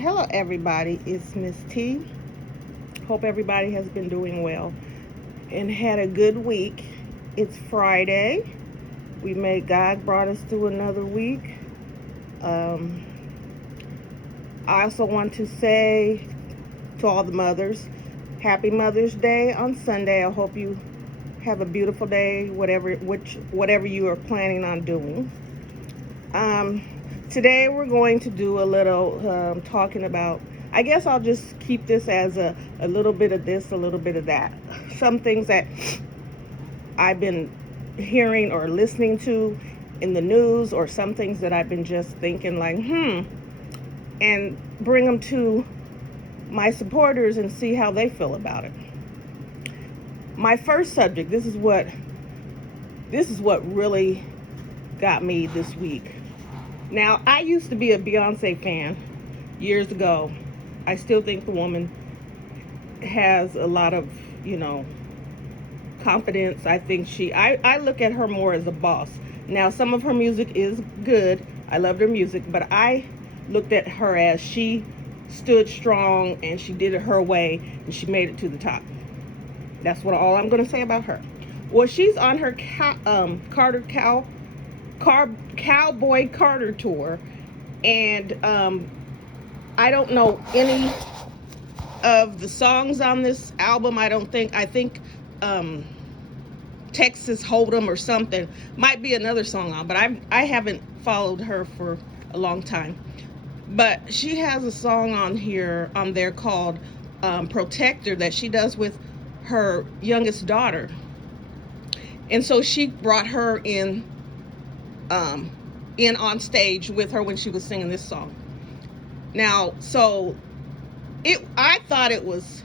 Hello, everybody. It's Miss T. Hope everybody has been doing well and had a good week. It's Friday. God brought us through another week. Um, I also want to say to all the mothers, Happy Mother's Day on Sunday. I hope you have a beautiful day, whatever you are planning on doing. Um, Today we're going to do a little talking about, I guess I'll just keep this as a little bit of this, a little bit of that. Some things that I've been hearing or listening to in the news, or some things that I've been just thinking like, and bring them to my supporters and see how they feel about it. My first subject, this is what really got me this week. Now, I used to be a Beyonce fan years ago. I still think the woman has a lot of, confidence. I think I look at her more as a boss. Now, some of her music is good. I loved her music, but I looked at her as she stood strong and she did it her way and she made it to the top. That's all I'm going to say about her. Well, she's on her Cowboy Carter tour, and I don't know any of the songs on this album. I think Texas Hold'em or something might be another song on, but I haven't followed her for a long time. But she has a song on there called Protector that she does with her youngest daughter, and so she brought her in on stage with her when she was singing this song. Now, I thought it was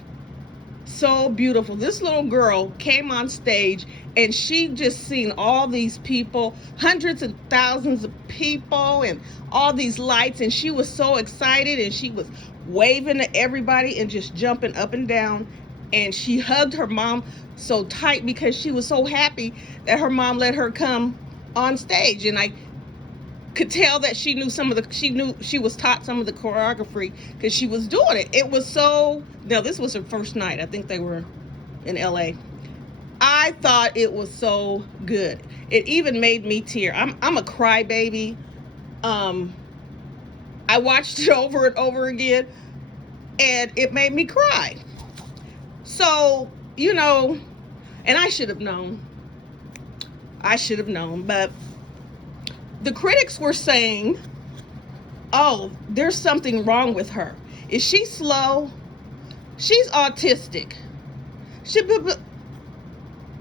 so beautiful. This little girl came on stage and she just seen all these people, hundreds and thousands of people, and all these lights, and she was so excited and she was waving to everybody and just jumping up and down, and she hugged her mom so tight because she was so happy that her mom let her come on stage. And I could tell that she was taught some of the choreography because she was doing it. It was now this was her first night. I think they were in LA. I thought it was so good. It even made me tear. I'm a crybaby. I watched it over and over again and it made me cry. So, and I should have known, but the critics were saying, oh, there's something wrong with her. Is she slow? She's autistic.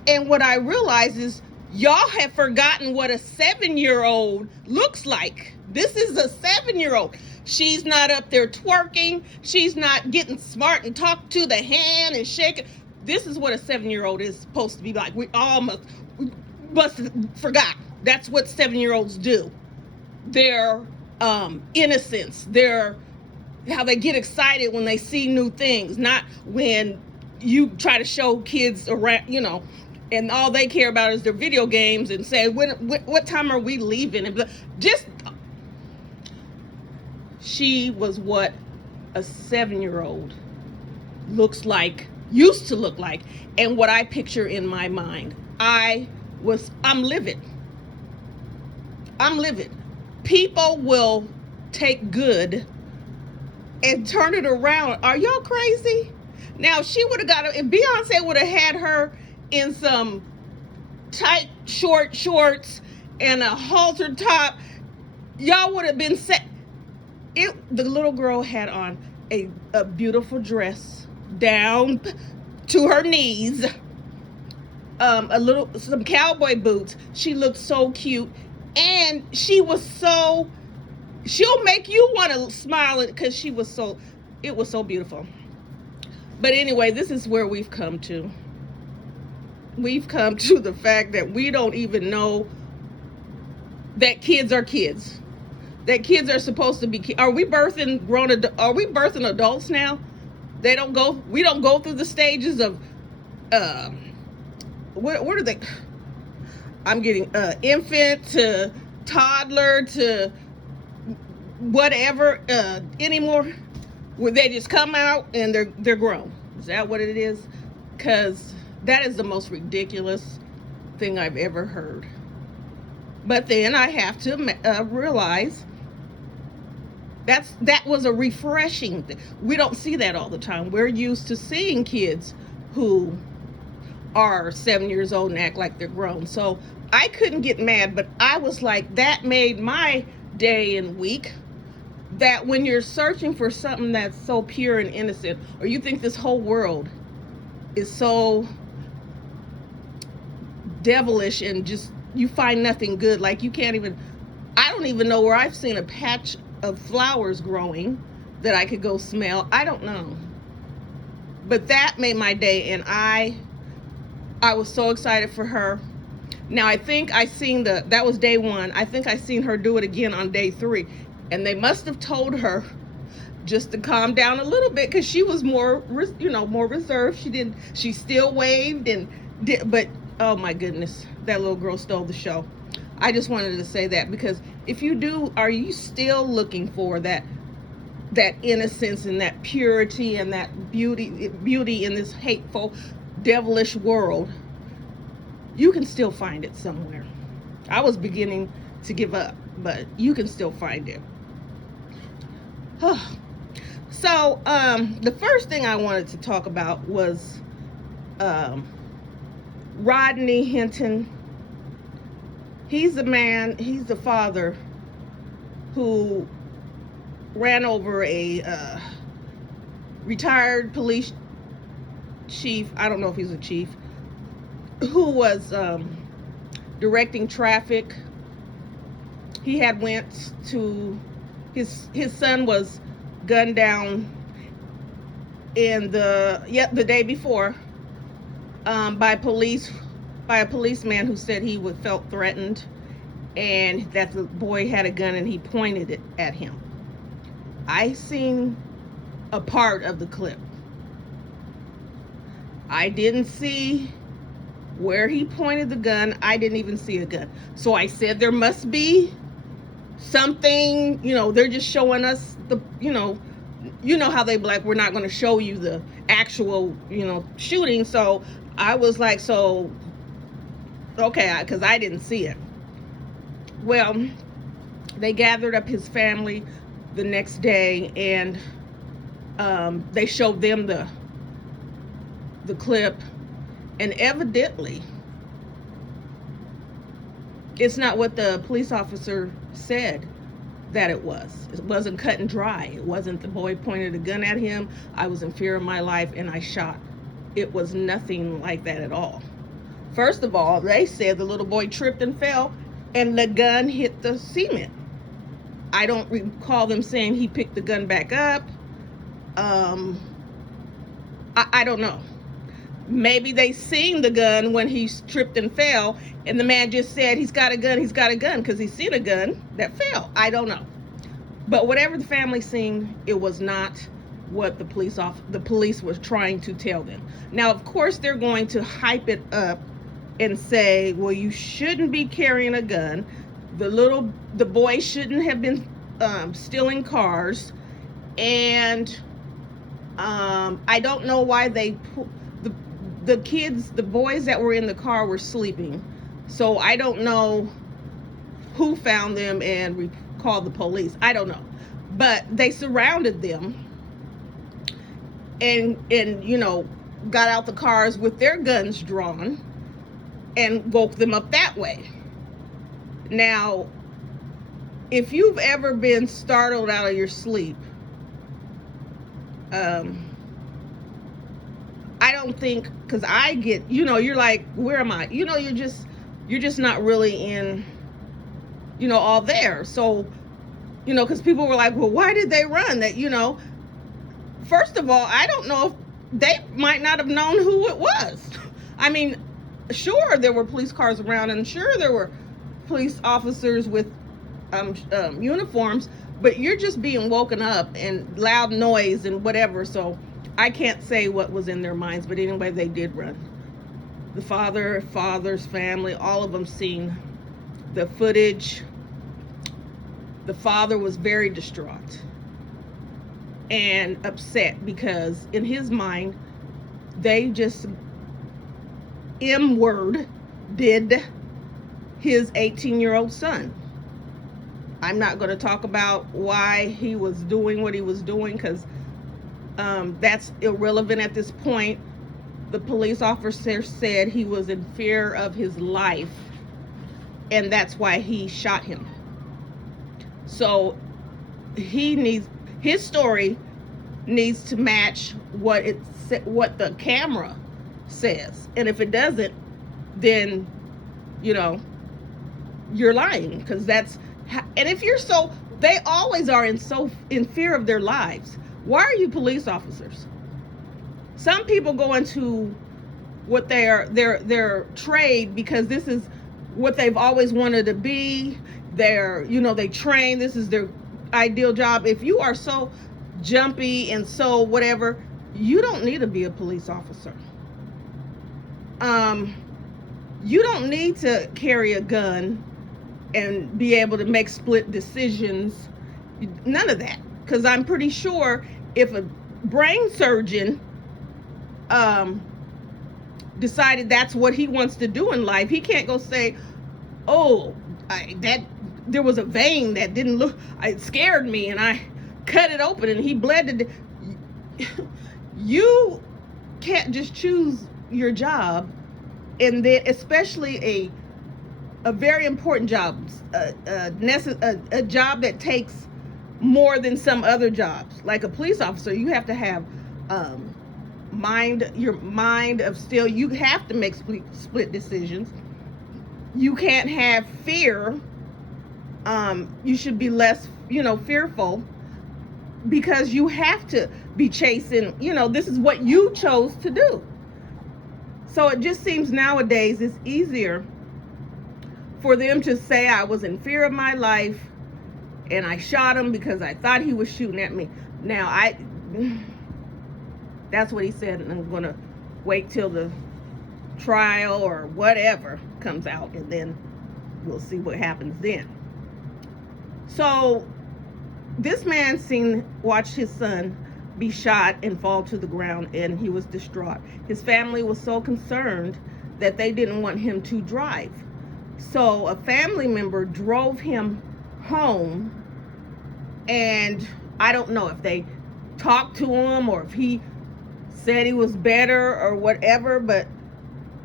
And what I realize is y'all have forgotten what a 7-year-old looks like. This is a 7-year-old. She's not up there twerking. She's not getting smart and talk to the hand and shake it. This is what a 7-year-old is supposed to be like. We must have forgot. That's what 7-year-olds do. Their innocence, how they get excited when they see new things, not when you try to show kids around, and all they care about is their video games and say, what time are we leaving? And she was what a 7-year-old used to look like, and what I picture in my mind. I'm livid. People will take good and turn it around. Are y'all crazy? Now, she would have if Beyonce would have had her in some tight short shorts and a halter top, y'all would have been set. The little girl had on a beautiful dress down to her knees, some cowboy boots. She looked so cute, and she'll make you want to smile because it was so beautiful. But anyway, this is where we've come to. We've come to the fact that we don't even know that kids are kids. That kids are supposed to be. Are we birthing adults now? We don't go through the stages of what are they? I'm getting infant to toddler to whatever anymore. Where they just come out and they're grown. Is that what it is? Because that is the most ridiculous thing I've ever heard. But then I have to realize that was a refreshing thing. We don't see that all the time. We're used to seeing kids who are 7 years old and act like they're grown. So I couldn't get mad, but I was like, that made my day and week. That when you're searching for something that's so pure and innocent, or you think this whole world is so devilish and just you find nothing good, like you can't even, I don't even know where I've seen a patch of flowers growing that I could go smell. I don't know. But that made my day, and I was so excited for her. Now I think I seen that was day 1. I think I seen her do it again on day 3. And they must have told her just to calm down a little bit, because she was more reserved. She still waved and did, but oh my goodness, that little girl stole the show. I just wanted to say that, because if you do, are you still looking for that innocence and that purity and that beauty in this hateful, devilish world? You can still find it somewhere. I was beginning to give up, but you can still find it. So the first thing I wanted to talk about was Rodney Hinton. He's the father who ran over a retired police chief. I don't know if he's a chief, who was directing traffic. He had went to his son was gunned down in the day before by a policeman who said he felt threatened, and that the boy had a gun and he pointed it at him. I seen a part of the clip. I didn't see where he pointed the gun. I didn't even see a gun. So I said there must be something, they're just showing us how they be like, we're not going to show you the actual, shooting. So I was like, okay, because I didn't see it. Well, they gathered up his family the next day, and they showed them the clip, and evidently it's not what the police officer said that it was. It wasn't cut and dry. It wasn't the boy pointed a gun at him, I was in fear of my life, and I shot. It was nothing like that at all. First of all, they said the little boy tripped and fell, and the gun hit the cement. I don't recall them saying he picked the gun back up. I don't know. Maybe they seen the gun when he tripped and fell, and the man just said he's got a gun, because he's seen a gun that fell. I don't know. But whatever the family seen, it was not what the police was trying to tell them. Now, of course, they're going to hype it up and say, well, you shouldn't be carrying a gun. The boy shouldn't have been stealing cars. And I don't know why the kids, the boys that were in the car were sleeping. So I don't know who found them and called the police. I don't know. But they surrounded them and got out the cars with their guns drawn and woke them up that way. Now, if you've ever been startled out of your sleep, I don't think, because I get, you're like, where am I? You're just not really in, all there. So, because people were like, well, why did they run? That, first of all, I don't know if they might not have known who it was. I mean, sure, there were police cars around, and sure, there were police officers with uniforms, but you're just being woken up and loud noise and whatever. So I can't say what was in their minds, but anyway, they did run. The father's family, all of them seen the footage. The father was very distraught. and upset because in his mind, they just M-word did his 18-year-old son. I'm not going to talk about why he was doing what he was doing because that's irrelevant at this point. The police officer said he was in fear of his life, and that's why he shot him. So his story needs to match what the camera says, and if it doesn't, then you're lying, because and if you're they always are in fear of their lives. Why are you police officers? Some people go into what their trade because this is what they've always wanted to be. They train, this is their ideal job. If you are so jumpy and so whatever, you don't need to be a police officer. You don't need to carry a gun and be able to make split decisions. None of that. Because I'm pretty sure if a brain surgeon decided that's what he wants to do in life, he can't go say, oh, there was a vein that didn't look, it scared me and I cut it open and he bled to You can't just choose your job, and then especially a very important job, a job that takes more than some other jobs. Like a police officer, you have to have your mind of steel. You have to make split decisions. You can't have fear. You should be less, fearful, because you have to be chasing, this is what you chose to do. So it just seems nowadays it's easier for them to say, I was in fear of my life and I shot him because I thought he was shooting at me. Now, that's what he said, and I'm gonna wait till the trial or whatever comes out, and then we'll see what happens then. So this man watched his son be shot and fall to the ground, and he was distraught. His family was so concerned that they didn't want him to drive. So a family member drove him home, and I don't know if they talked to him or if he said he was better or whatever, but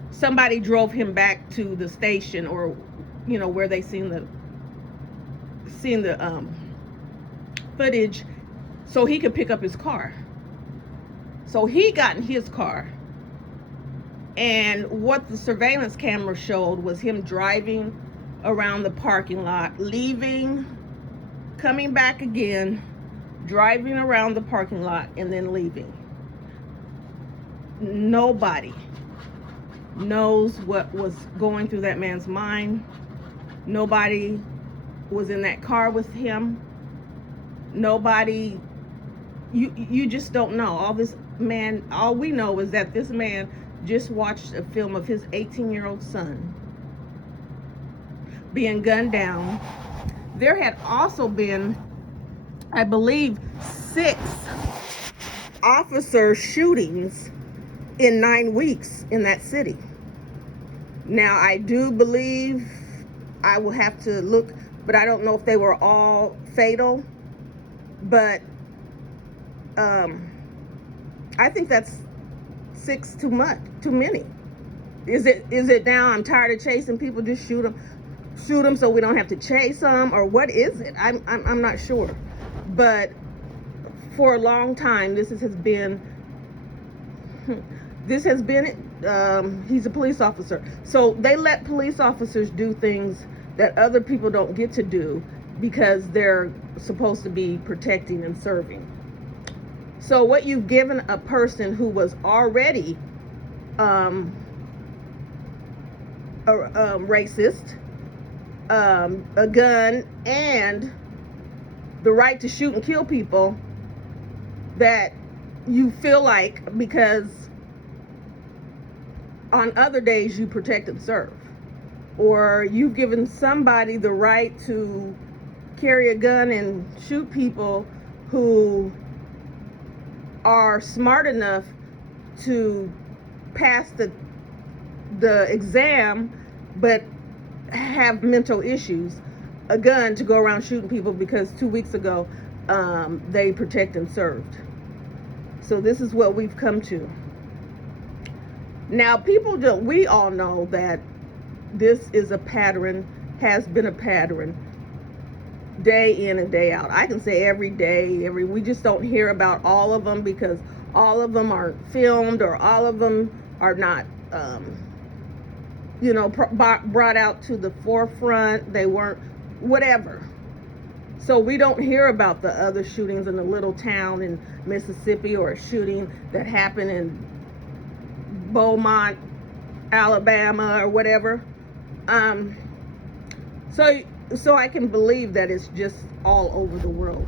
somebody drove him back to the station, or where they seen the footage, so he could pick up his car. So he got in his car, and what the surveillance camera showed was him driving around the parking lot, leaving, coming back again, driving around the parking lot, and then leaving. Nobody knows what was going through that man's mind. Nobody was in that car with him. Nobody, you just don't know. All we know is that this man just watched a film of his 18-year-old son being gunned down. There had also been, I believe, 6 officer shootings in 9 weeks in that city. Now, I do believe, I will have to look, but I don't know if they were all fatal. But I think that's 6 too many. Is it now I'm tired of chasing people, just shoot them so we don't have to chase them, or what is it? I'm not sure. But for a long time, this has been he's a police officer. So they let police officers do things that other people don't get to do because they're supposed to be protecting and serving. So what you've given a person who was already racist, a gun, and the right to shoot and kill people, that you feel like because on other days you protect and serve, or you've given somebody the right to carry a gun and shoot people who are smart enough to pass the exam but have mental issues, a gun to go around shooting people because 2 weeks ago they protect and served. So this is what we've come to. Now, we all know that this is a pattern, has been a pattern, day in and day out. I can say every day, we just don't hear about all of them because all of them aren't filmed, or all of them are not, brought out to the forefront. They weren't, whatever. So we don't hear about the other shootings in a little town in Mississippi, or a shooting that happened in Beaumont, Alabama, or whatever. So I can believe that it's just all over the world,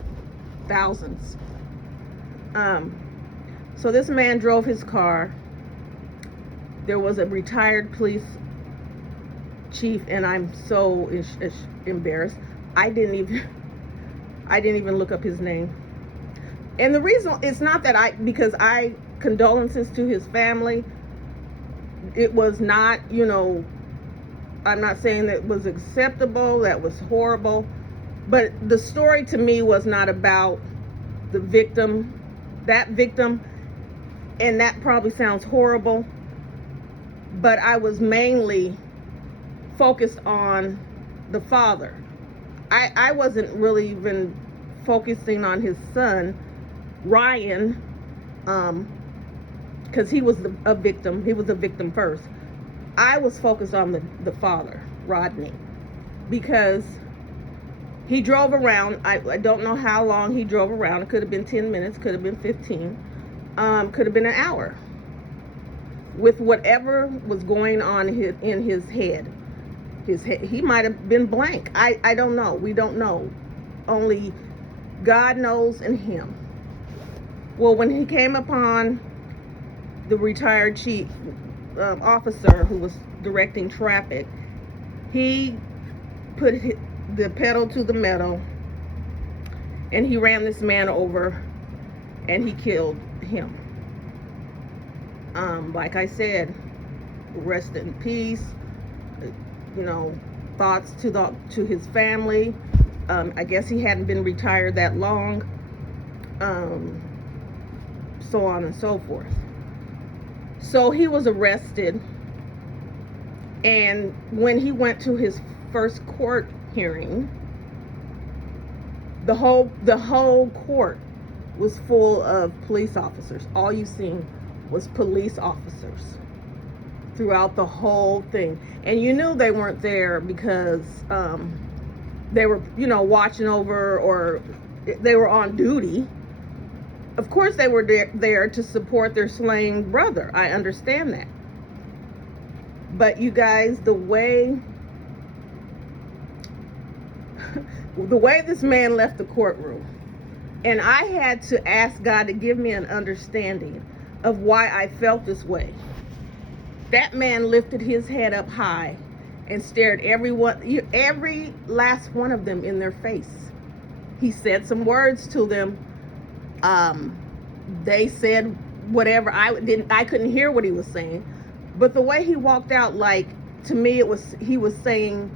thousands. So this man drove his car. There was a retired police chief, and I'm so embarrassed. I didn't even look up his name. And the reason, it's not that because condolences to his family. It was not, I'm not saying that it was acceptable, that was horrible, but the story to me was not about the victim, and that probably sounds horrible, but I was mainly focused on the father. I wasn't really even focusing on his son, Ryan, because he was a victim. He was a victim first. I was focused on the father, Rodney, because he drove around. I don't know how long he drove around. It could have been 10 minutes, could have been 15, could have been an hour, with whatever was going on in his head. He might have been blank. I don't know. We don't know. Only God knows, and him. Well, when he came upon the retired chief officer who was directing traffic, he put the pedal to the metal, and he ran this man over, and he killed him. Like I said, rest in peace. Thoughts to his family. I guess he hadn't been retired that long. So on and so forth. So he was arrested, and when he went to his first court hearing, the whole court was full of police officers. All you seen was police officers throughout the whole thing, and you knew they weren't there because they were, watching over, or they were on duty. Of course they were there to support their slain brother. I understand that. But you guys, the way this man left the courtroom, and I had to ask God to give me an understanding of why I felt this way. That man lifted his head up high and stared every last one of them in their face. He said some words to them. They said whatever. I couldn't hear what he was saying, but the way he walked out, like, to me, he was saying,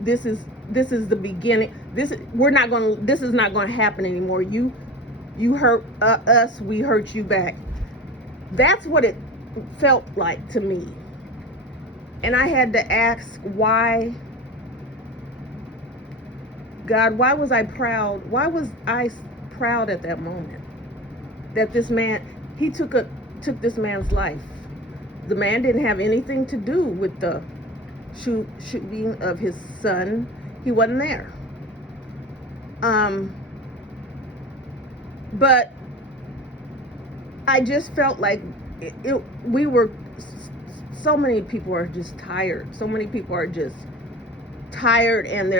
this is the beginning. This is not going to happen anymore. You hurt us, we hurt you back. That's what it felt like to me. And I had to ask, why, God, why was I proud? Why was I proud at that moment that this man, he took this man's life? The man didn't have anything to do with the shooting of his son. He wasn't there. But I just felt like so many people are just tired. So many people are just tired, and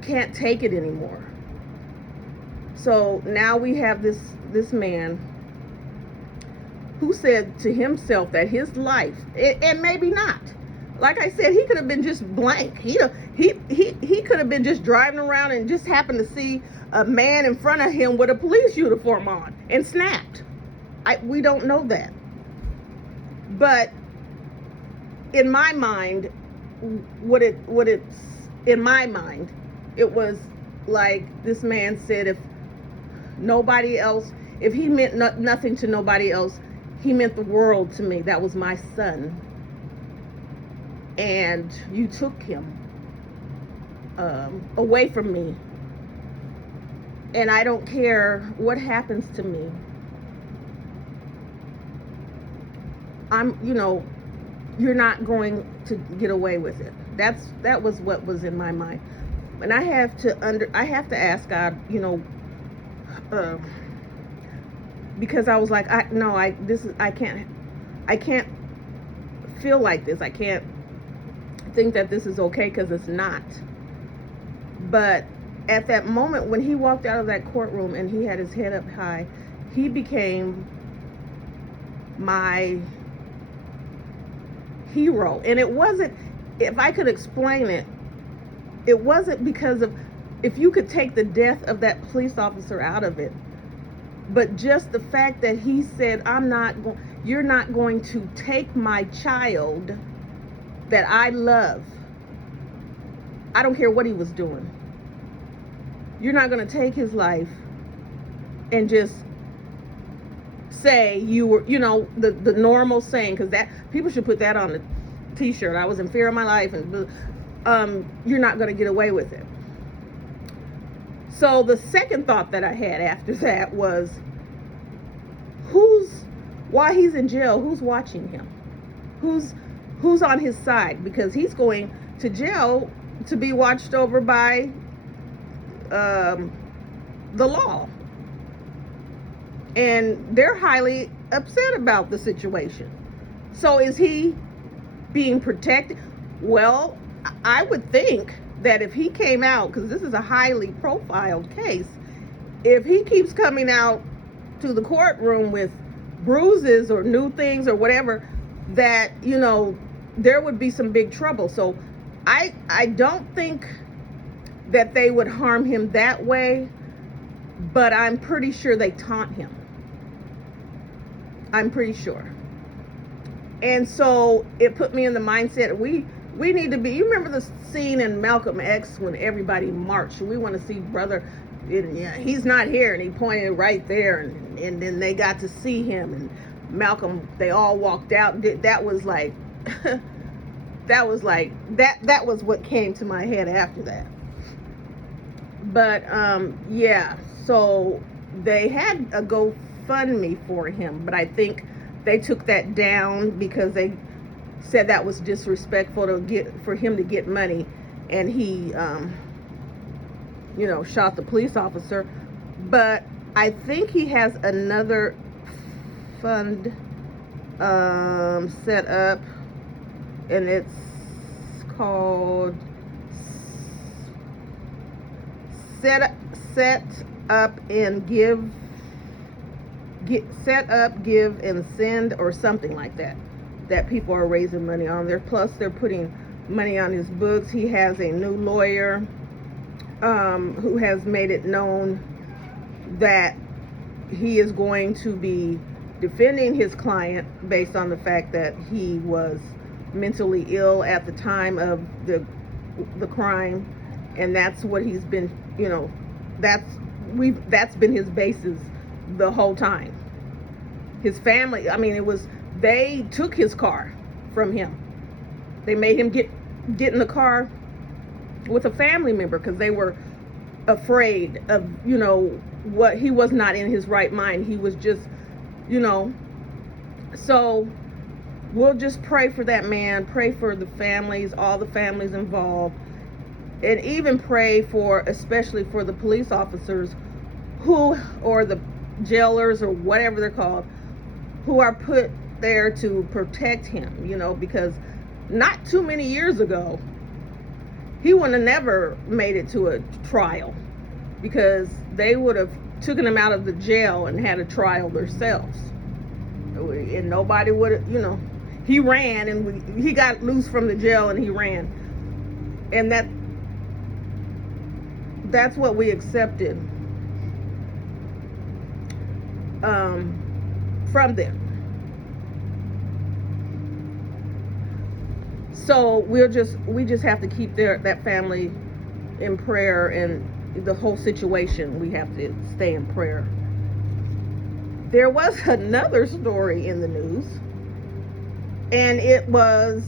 can't take it anymore. So now we have this man who said to himself that his life, and maybe not, like I said, he could have been just blank. He could have been just driving around and just happened to see a man in front of him with a police uniform on and snapped. We don't know that. But in my mind, in my mind, it was like this man said, if nobody else, if he meant nothing to nobody else, he meant the world to me. That was my son. And you took him away from me. And I don't care what happens to me. You're not going to get away with it. That was what was in my mind. And I have to ask God, because I was like, I can't feel like this. I can't think that this is okay, because it's not. But at that moment when he walked out of that courtroom and he had his head up high, he became my hero. And it wasn't, if I could explain it, it wasn't because of, if you could take the death of that police officer out of it, but just the fact that he said, you're not going to take my child that I love. I don't care what he was doing. You're not going to take his life and just say you were, the normal saying, because that people should put that on the t-shirt. I was in fear of my life, and you're not going to get away with it. So the second thought that I had after that was, while he's in jail, who's watching him? Who's on his side? Because he's going to jail to be watched over by the law. And they're highly upset about the situation. So is he being protected? Well, I would think that if he came out, because this is a highly profiled case, if he keeps coming out to the courtroom with bruises or new things or whatever, that, there would be some big trouble. So I don't think that they would harm him that way, but I'm pretty sure they taunt him. I'm pretty sure. And so it put me in the mindset, we need to be, you remember the scene in Malcolm X when everybody marched? We want to see brother, he's not here, and he pointed right there, and then they got to see him, and Malcolm, they all walked out. That was like, that was what came to my head after that. But yeah, so they had a GoFundMe for him, but I think they took that down because they said that was disrespectful for him to get money, and he shot the police officer. But I think he has another fund set up, and it's called Set Up, Give and Send, or something like that people are raising money on there. Plus they're putting money on his books. He has a new lawyer who has made it known that he is going to be defending his client based on the fact that he was mentally ill at the time of the crime, and that's what he's been, that's been his basis the whole time. His family, they took his car from him. They made him get in the car with a family member because they were afraid of, what, he was not in his right mind. He was just, so we'll just pray for that man, pray for the families, all the families involved, and even pray especially for the police officers or the jailers, or whatever they're called, who are put there to protect him, because not too many years ago, he would have never made it to a trial, because they would have taken him out of the jail and had a trial themselves. And nobody would have, he ran, and he got loose from the jail and he ran. And that's what we accepted from them. So we just have to keep that family in prayer, and the whole situation, we have to stay in prayer. There was another story in the news, and it was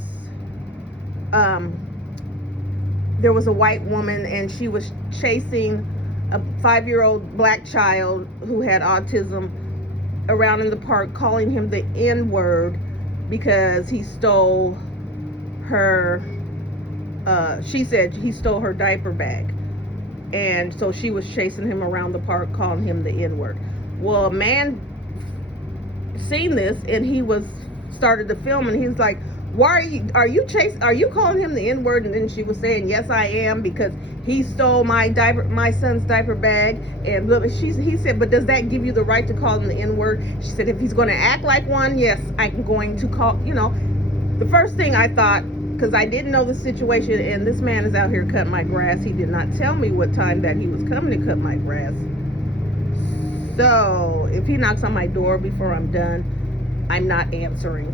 there was a white woman, and she was chasing a 5-year-old black child who had autism around in the park, calling him the N-word because he stole her, she said he stole her diaper bag. And so she was chasing him around the park, calling him the N-word. Well, a man seen this, and he started to film, and he was like, are you calling him the N-word? And then she was saying, yes, I am, because he stole my son's diaper bag. And he said, but does that give you the right to call him the N-word? She said, if he's going to act like one, yes, I'm going to call, the first thing I thought, because I didn't know the situation, and this man is out here cutting my grass. He did not tell me what time that he was coming to cut my grass. So if he knocks on my door before I'm done, I'm not answering,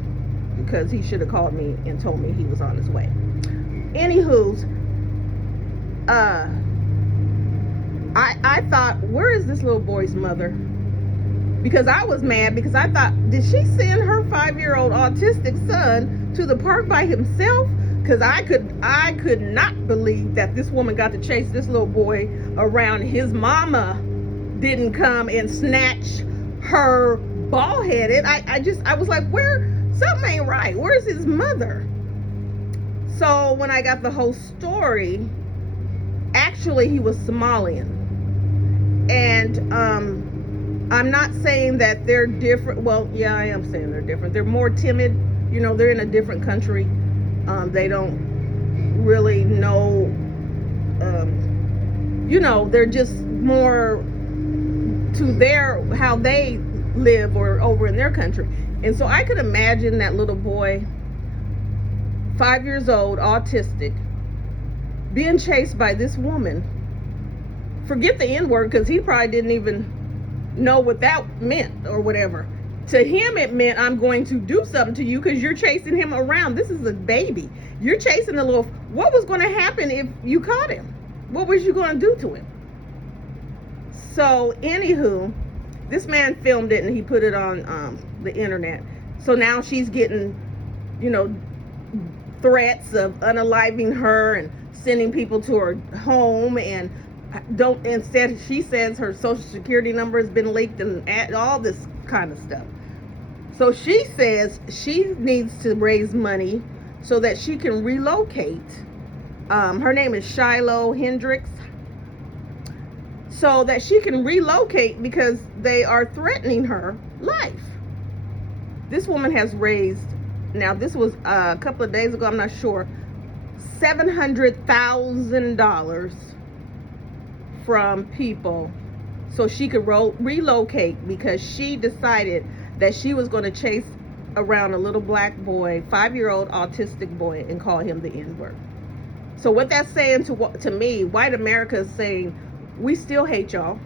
because he should have called me and told me he was on his way. Anywho's, I thought, where is this little boy's mother? Because I was mad, because I thought, did she send her 5-year-old autistic son to the park by himself? Because I could not believe that this woman got to chase this little boy around. His mama didn't come and snatch her ball-headed. I was like, something ain't right. Where's his mother? So when I got the whole story, actually he was Somalian. And I'm not saying that they're different. Well, yeah, I am saying they're different. They're more timid. They're in a different country. They don't really know, they're just more to how they live or over in their country. And so I could imagine that little boy, 5 years old, autistic, being chased by this woman. Forget the N-word, because he probably didn't even know what that meant or whatever. To him, it meant, I'm going to do something to you because you're chasing him around. This is a baby. You're chasing a little. What was going to happen if you caught him? What was you going to do to him? So, anywho, this man filmed it and he put it on the internet. So now she's getting, threats of unaliving her and sending people to her home, and instead she says her social security number has been leaked and all this kind of stuff. So she says she needs to raise money so that she can relocate. Her name is Shiloh Hendricks. So that she can relocate because they are threatening her life. This woman has raised, now this was a couple of days ago, I'm not sure, $700,000 from people so she could relocate, because she decided that she was going to chase around a little black boy, 5-year-old autistic boy, and call him the N-word. So what that's saying to me, white America is saying, we still hate y'all.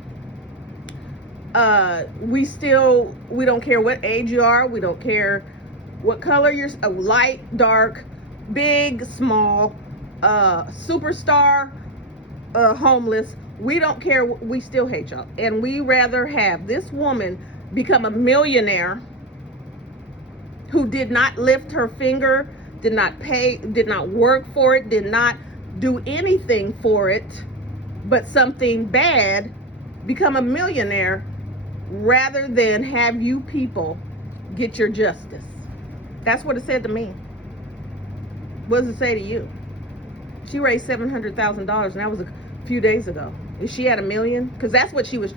We don't care what age you are. We don't care what color you're, light, dark, big, small, superstar, homeless. We don't care. We still hate y'all. And we rather have this woman become a millionaire who did not lift her finger, did not pay, did not work for it, did not do anything for it, but something bad, become a millionaire, rather than have you people get your justice. That's what it said to me. What does it say to you? She raised $700,000, and that was a few days ago. Is she at $1 million? Because that's what she was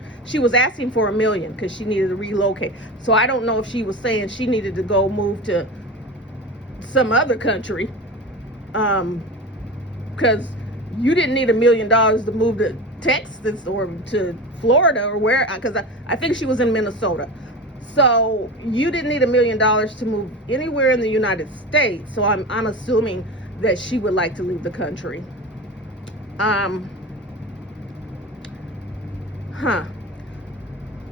asking for, $1 million, because she needed to relocate. So I don't know if she was saying she needed to go move to some other country, because you didn't need $1 million to move to Texas or to Florida or where, because I think she was in Minnesota. So you didn't need $1 million to move anywhere in the United States. So I'm assuming that she would like to leave the country.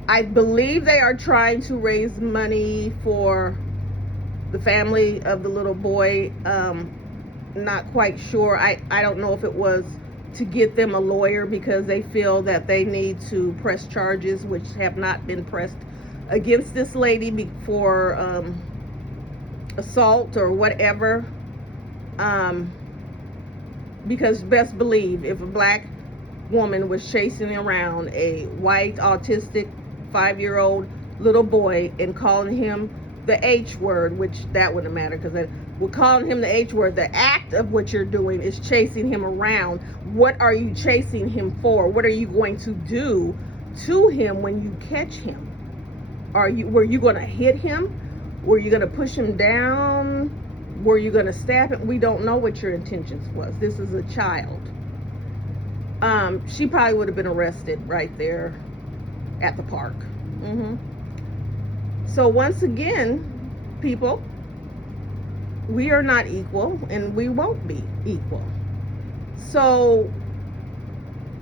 I believe they are trying to raise money for the family of the little boy. Not quite sure. I don't know if it was to get them a lawyer because they feel that they need to press charges which have not been pressed against this lady for assault or whatever. Because best believe if a black woman was chasing around a white autistic 5-year-old little boy and calling him the H word, which that wouldn't matter because we're calling him the H word. The act of what you're doing is chasing him around. What are you chasing him for? What are you going to do to him when you catch him? Were you going to hit him? Were you going to push him down? Were you going to stab him? We don't know what your intentions was. This is a child. She probably would have been arrested right there at the park. So once again, people, we are not equal and we won't be equal. So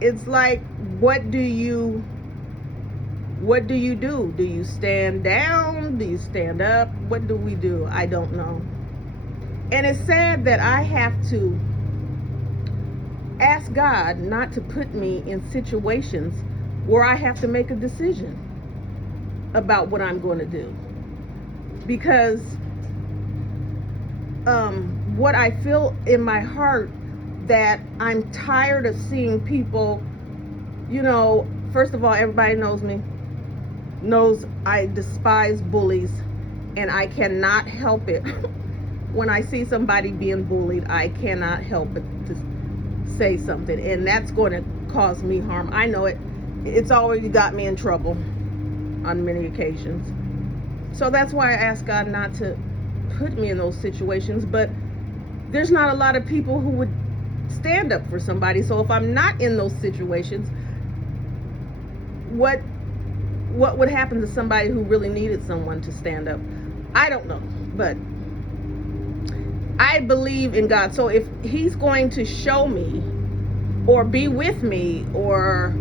it's like, what do you do? Do you stand down? Do you stand up? What do we do? I don't know. And it's sad that I have to ask God not to put me in situations where I have to make a decision about what I'm going to do. Because what I feel in my heart, that I'm tired of seeing people, first of all, everybody knows I despise bullies, and I cannot help it. When I see somebody being bullied, I cannot help but to say something, and that's going to cause me harm. I know it. It's already got me in trouble on many occasions. So that's why I ask God not to put me in those situations. But there's not a lot of people who would stand up for somebody. So if I'm not in those situations, what would happen to somebody who really needed someone to stand up? I don't know, but I believe in God. So if he's going to show me or be with me or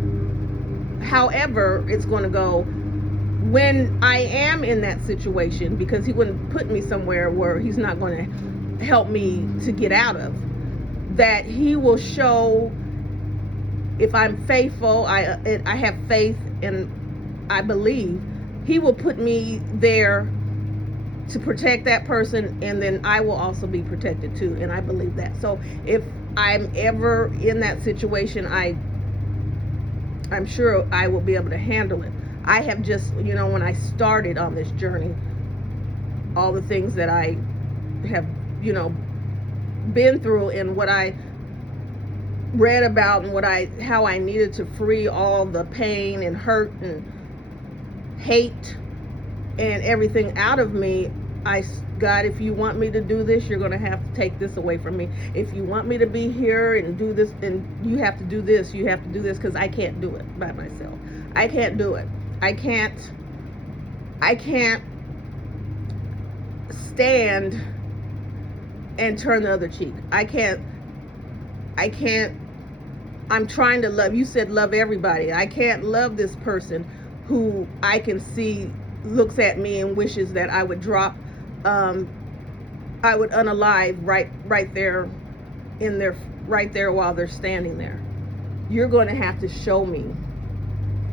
however it's going to go when I am in that situation, because he wouldn't put me somewhere where he's not going to help me to get out of, that he will show if I'm faithful. I have faith and I believe he will put me there to protect that person, and then I will also be protected too, and I believe that. So if I'm ever in that situation, I'm sure I will be able to handle it. I have just, when I started on this journey, all the things that I have, been through, and what I read about, and how I needed to free all the pain and hurt and hate and everything out of me. God, if you want me to do this, you're going to have to take this away from me. If you want me to be here and do this, then you have to do this. You have to do this, because I can't do it by myself. I can't do it. I can't stand and turn the other cheek. I can't. I'm trying to love. You said love everybody. I can't love this person who I can see looks at me and wishes that I would drop, I would unalive right there while they're standing there. You're going to have to show me.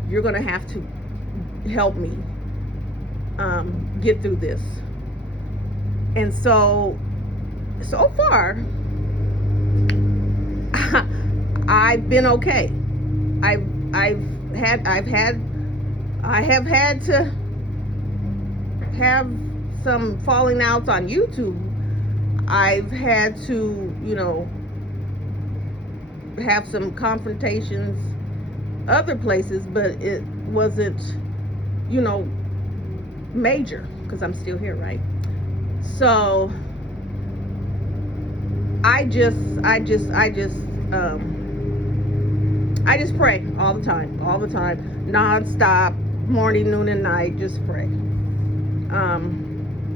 You're going to have to help me get through this. And so far, I've been okay. I have had to have some falling outs on YouTube. I've had to, have some confrontations other places, but it wasn't, major, because I'm still here, right? So I just pray all the time, non-stop, morning, noon, and night. Just pray.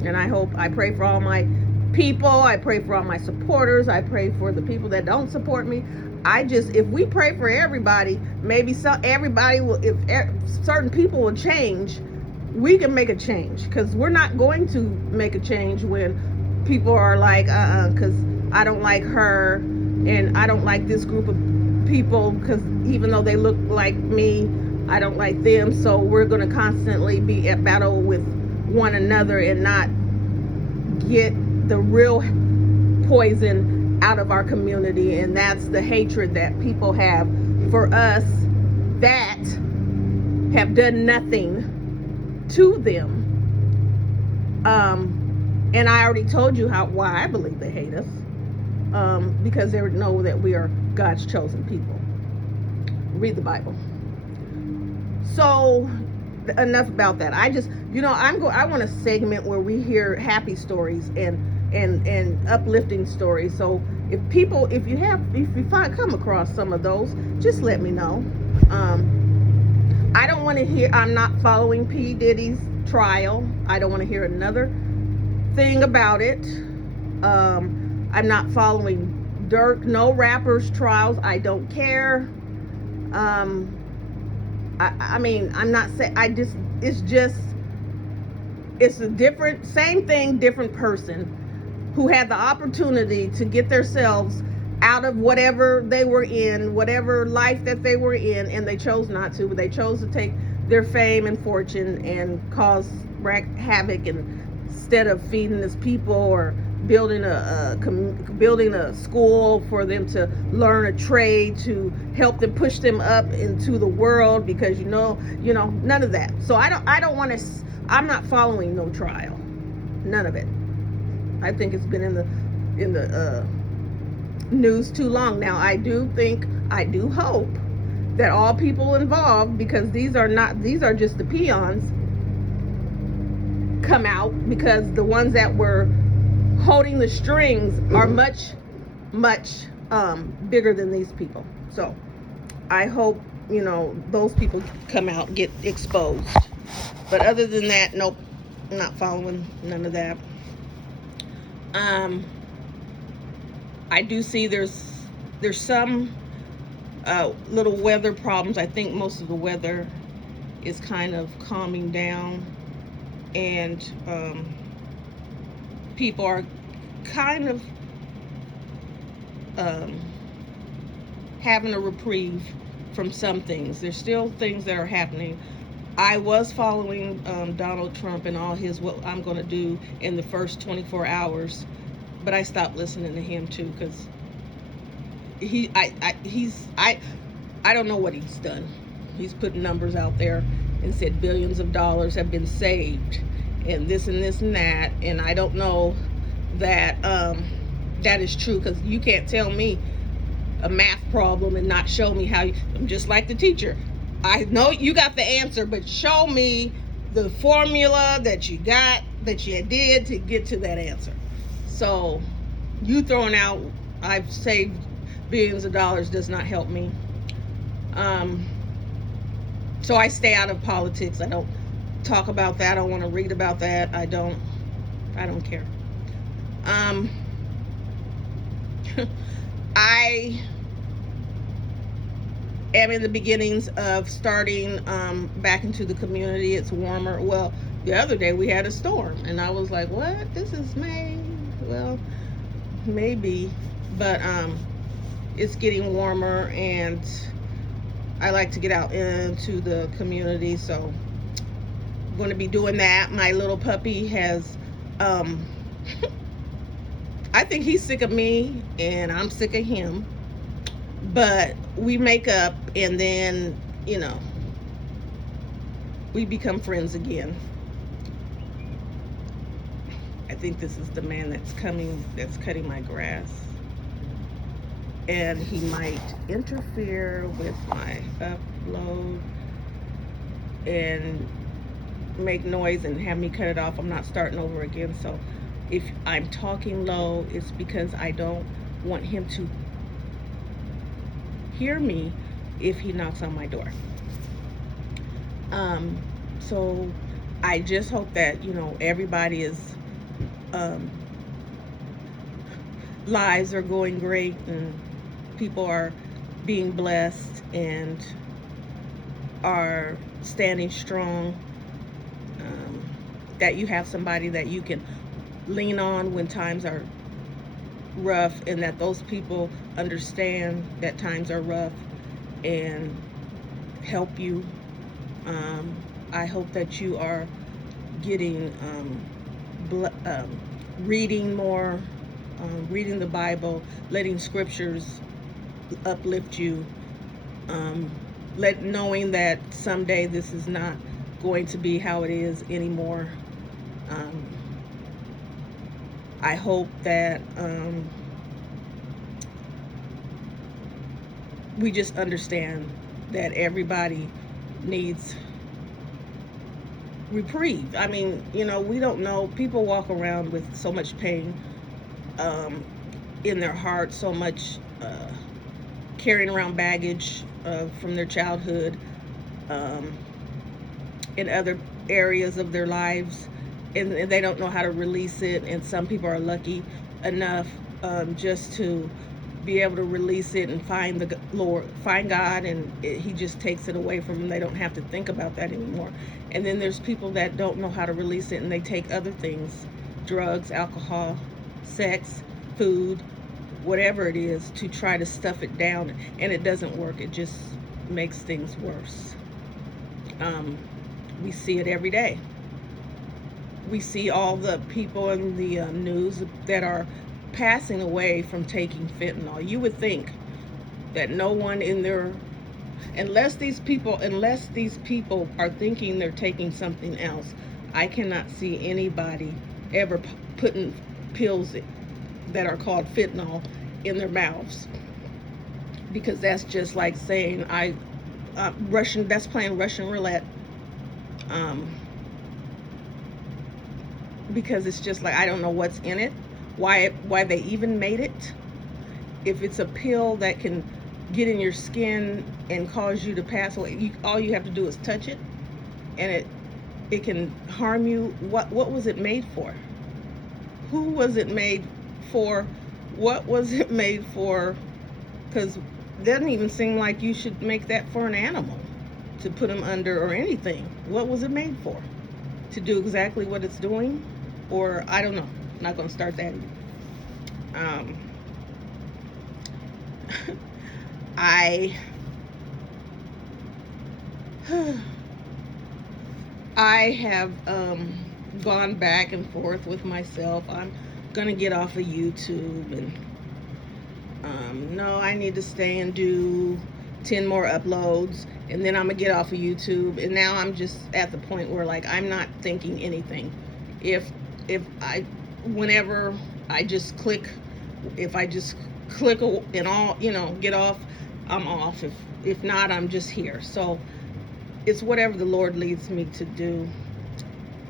And I pray for all my people. I pray for all my supporters. I pray for the people that don't support me. if we pray for everybody, maybe everybody will, if certain people will change, we can make a change. Because we're not going to make a change when people are like, because I don't like her and I don't like this group of people, because even though they look like me, I don't like them. So we're going to constantly be at battle with one another and not get the real poison out of our community, and that's the hatred that people have for us that have done nothing to them. And I already told you why I believe they hate us, because they know that we are God's chosen people. Read the Bible. So enough about that. I just, I want a segment where we hear happy stories and uplifting stories. So if you come across some of those, just let me know. I don't want to hear, I'm not following P. Diddy's trial. I don't want to hear another thing about it. I'm not following no rappers' trials. I don't care. I mean, I'm not saying, it's a different, same thing, different person who had the opportunity to get themselves out of whatever they were in, whatever life that they were in, and they chose not to. But they chose to take their fame and fortune and cause havoc, and instead of feeding his people or building a school for them to learn a trade to help them, push them up into the world, because none of that. So I'm not following no trial, none of it. I think it's been in the news too long now. I do hope that all people involved, because these are just the peons, come out, because the ones that were holding the strings are much bigger than these people. So I hope those people come out, get exposed. But other than that, nope, I'm not following none of that. I do see there's some little weather problems. I think most of the weather is kind of calming down, and people are kind of having a reprieve from some things. There's still things that are happening. I was following Donald Trump and all his what I'm going to do in the first 24 hours, but I stopped listening to him too, because I don't know what he's done. He's put numbers out there and said billions of dollars have been saved, and this and this and that, and I don't know that that is true, because you can't tell me a math problem and not show me how I'm just like the teacher. I know you got the answer, but show me the formula that you did to get to that answer. So you throwing out, I've saved billions of dollars, does not help me. So I stay out of politics. I don't talk about that. I don't want to read about that. I don't care. I am in the beginnings of starting back into the community. It's warmer. Well, the other day we had a storm, and I was like, what? This is May? Well, maybe, but it's getting warmer, and I like to get out into the community, so I'm going to be doing that. My little puppy has I think he's sick of me and I'm sick of him, but we make up, and then we become friends again. I think this is the man that's cutting my grass, and he might interfere with my upload and make noise and have me cut it off. I'm not starting over again. So if I'm talking low, it's because I don't want him to hear me if he knocks on my door. So I just hope that everybody is lives are going great, and people are being blessed and are standing strong, that you have somebody that you can lean on when times are rough, and that those people understand that times are rough and help you. I hope that you are getting reading more, reading the Bible, letting scriptures uplift you, knowing that someday this is not going to be how it is anymore. I hope that we just understand that everybody needs reprieve. I mean, we don't know. People walk around with so much pain in their heart, so much carrying around baggage from their childhood in other areas of their lives, and they don't know how to release it. And some people are lucky enough just to be able to release it and find the Lord, find God, and He just takes it away from them. They don't have to think about that anymore. And then there's people that don't know how to release it, and they take other things, drugs, alcohol, sex, food, whatever it is, to try to stuff it down, and it doesn't work. It just makes things worse. We see it every day. We see all the people in the news that are passing away from taking fentanyl. You would think that no one in their, unless these people are thinking they're taking something else, I cannot see anybody ever putting pills that are called fentanyl in their mouths, because that's just like saying that's playing Russian roulette. Because it's just like, I don't know what's in it, why they even made it. If it's a pill that can get in your skin and cause you to pass away, all you have to do is touch it, and it can harm you. What was it made for? Who was it made for? What was it made for? Because it doesn't even seem like you should make that for an animal, to put them under or anything. What was it made for? To do exactly what it's doing? Or I don't know. I'm not going to start that either. I have gone back and forth with myself. I'm going to get off of YouTube, and no, I need to stay and do 10 more uploads, and then I'm going to get off of YouTube. And now I'm just at the point where, like, I'm not thinking anything. Whenever I just click, if I just click and all, get off, I'm off. If not, I'm just here. So it's whatever the Lord leads me to do.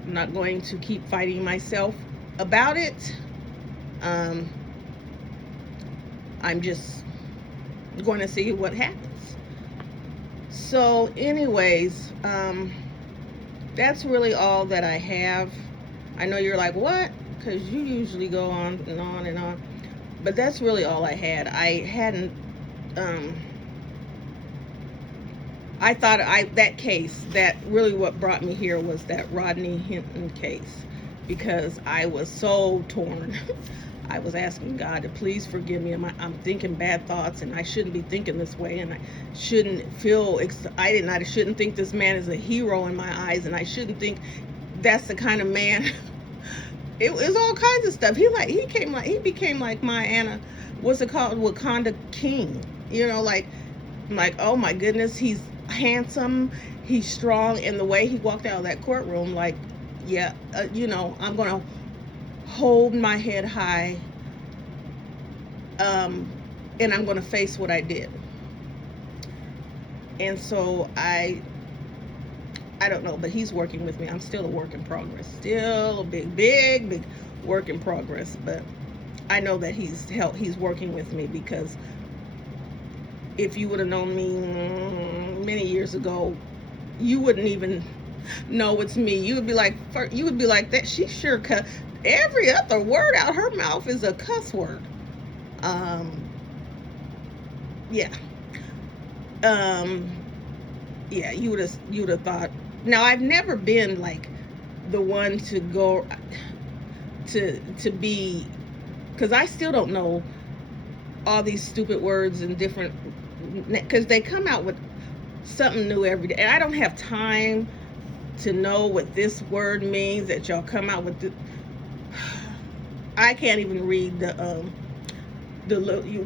I'm not going to keep fighting myself about it. I'm just going to see what happens. So anyways, that's really all that I have. I know you're like, what? Because you usually go on and on and on. But that's really all I had. I hadn't, I thought that case, that really what brought me here was that Rodney Hinton case, because I was so torn. I was asking God to please forgive me. I'm thinking bad thoughts, and I shouldn't be thinking this way, and I shouldn't feel excited, and I shouldn't think this man is a hero in my eyes, and I shouldn't think that's the kind of man. It was all kinds of stuff. He became like my what's it called, Wakanda King. Like, oh my goodness, he's handsome, he's strong, and the way he walked out of that courtroom, like, yeah, I'm gonna hold my head high, and I'm gonna face what I did. And so I don't know, but he's working with me. I'm still a work in progress, still a big work in progress, but I know that he's working with me, because if you would have known me many years ago, you wouldn't even know it's me. You would be like that. She sure cut every other word out her mouth is a cuss word. Yeah. Yeah, you would have thought. Now, I've never been like the one to go to be, because I still don't know all these stupid words and different, because they come out with something new every day, and I don't have time to know what this word means that y'all come out with. I can't even read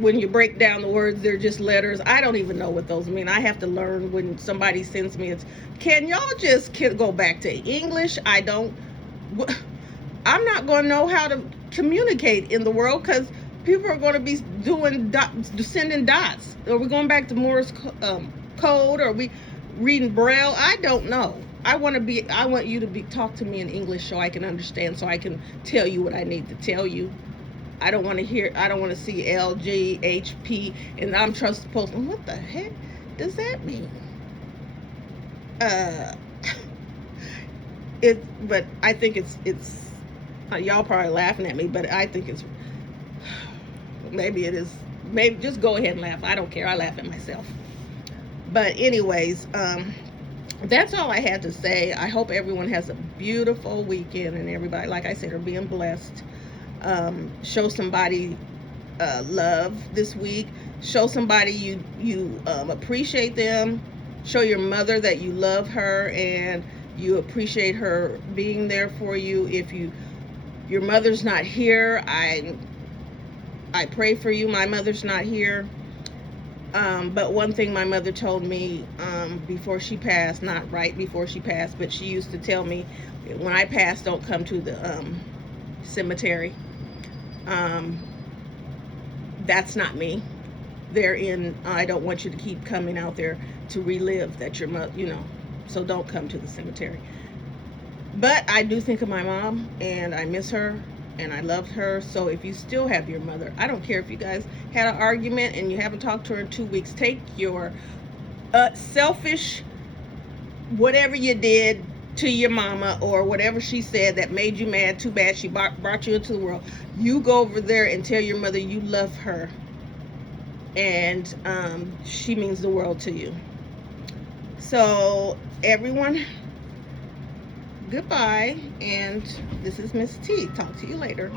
when you break down the words, they're just letters. I don't even know what those mean. I have to learn when somebody sends me. Can y'all just go back to English? I'm not going to know how to communicate in the world, because people are going to be sending dots. Are we going back to Morse code? Are we reading Braille? I don't know. I want you to talk to me in English so I can understand, so I can tell you what I need to tell you. I don't want to see LG, HP, and I'm supposed to, what the heck does that mean? But I think it's y'all probably laughing at me, but I think it's, maybe it is, maybe just go ahead and laugh. I don't care. I laugh at myself. But anyways, that's all I had to say. I hope everyone has a beautiful weekend, and everybody, like I said, are being blessed. Show somebody love this week. Show somebody you appreciate them. Show your mother that you love her and you appreciate her being there for you. If your mother's not here, I pray for you. My mother's not here. But one thing my mother told me before she passed, not right before she passed, but she used to tell me, when I pass, don't come to the cemetery. That's not me. I don't want you to keep coming out there to relive that your mother, so don't come to the cemetery. But I do think of my mom, and I miss her, and I loved her. So if you still have your mother, I don't care if you guys had an argument and you haven't talked to her in 2 weeks, take your selfish, whatever you did to your mama, or whatever she said that made you mad, too bad she brought you into the world. You go over there and tell your mother you love her, and she means the world to you. So everyone, goodbye, and this is Miss T. Talk to you later.